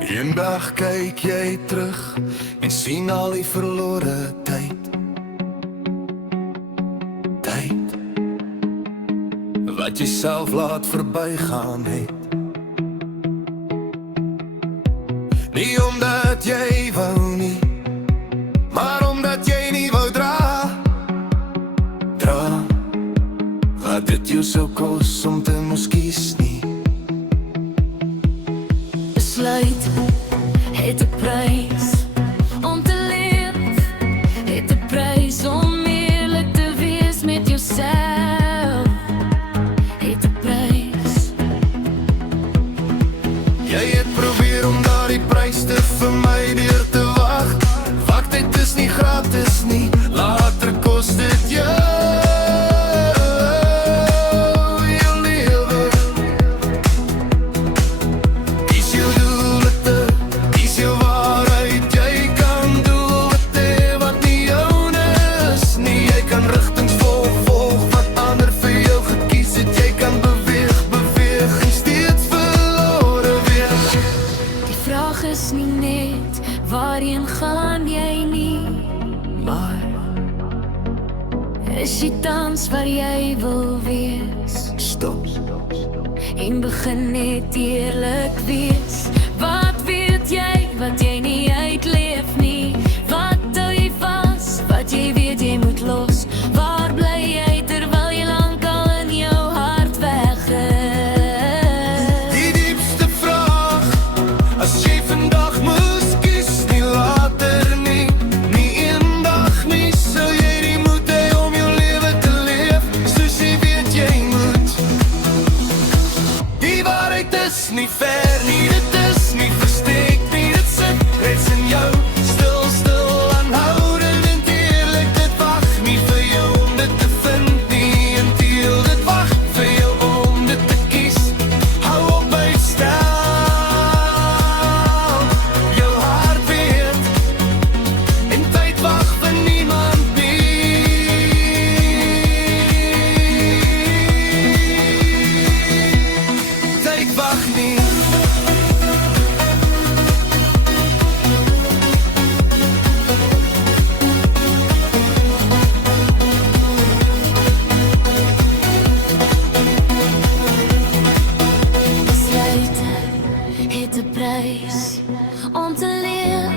Eendag kyk jy terug en sien al die verlore tyd. Tyd wat jy self laat verbygaan het. Nie omdat jy wou nie, maar omdat jy nie wou dra. Wat dit jou sou kos om te moes kies nie. Besluit het 'n prys om te leef, het 'n prys om eerlik te wees met jouself, het 'n prys. Jy het probeer om daardie prys te vermy deur te wag. Wachtheid is nie gratis nie, later kos dit jou. Is nie net waarheen gaan jy nie, maar is jy tans waar jy wil wees? Stop En begin net eerlik wees. Wat weet jy wat jy nie uitleef nie? Wat hou jy vas wat jy weet jy moet los? Waar bly jy terwyl jy lankal in jou hart weg is? Die diepste vraag, as jy vandag moes kies, nie later nie, nie eendag nie, sou jy die moed hê om jou lewe te leef, soos jy weet jy moet. Die waarheid is nie ver nie, dit is nie versteek nie, dit sit reeds in jou, stil aanhoudend en eerlik, dit wag nie vir jou om dit te vind nie, en dit wag vir jou om dit te kies. Hou op uitstel. Het 'n prys om te leef,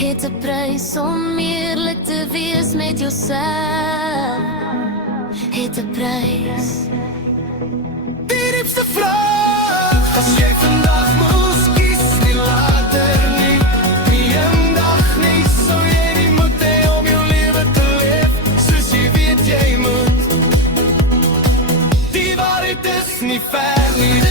het 'n prys om eerlik te wees met jouself, het 'n prys. Die diepste vraag, as jy vandag moes kies, nie later nie, nie eendag nie, sou jy die moed hê om jou lewe te leef, soos jy weet jy moet. Die waarheid is nie ver nie.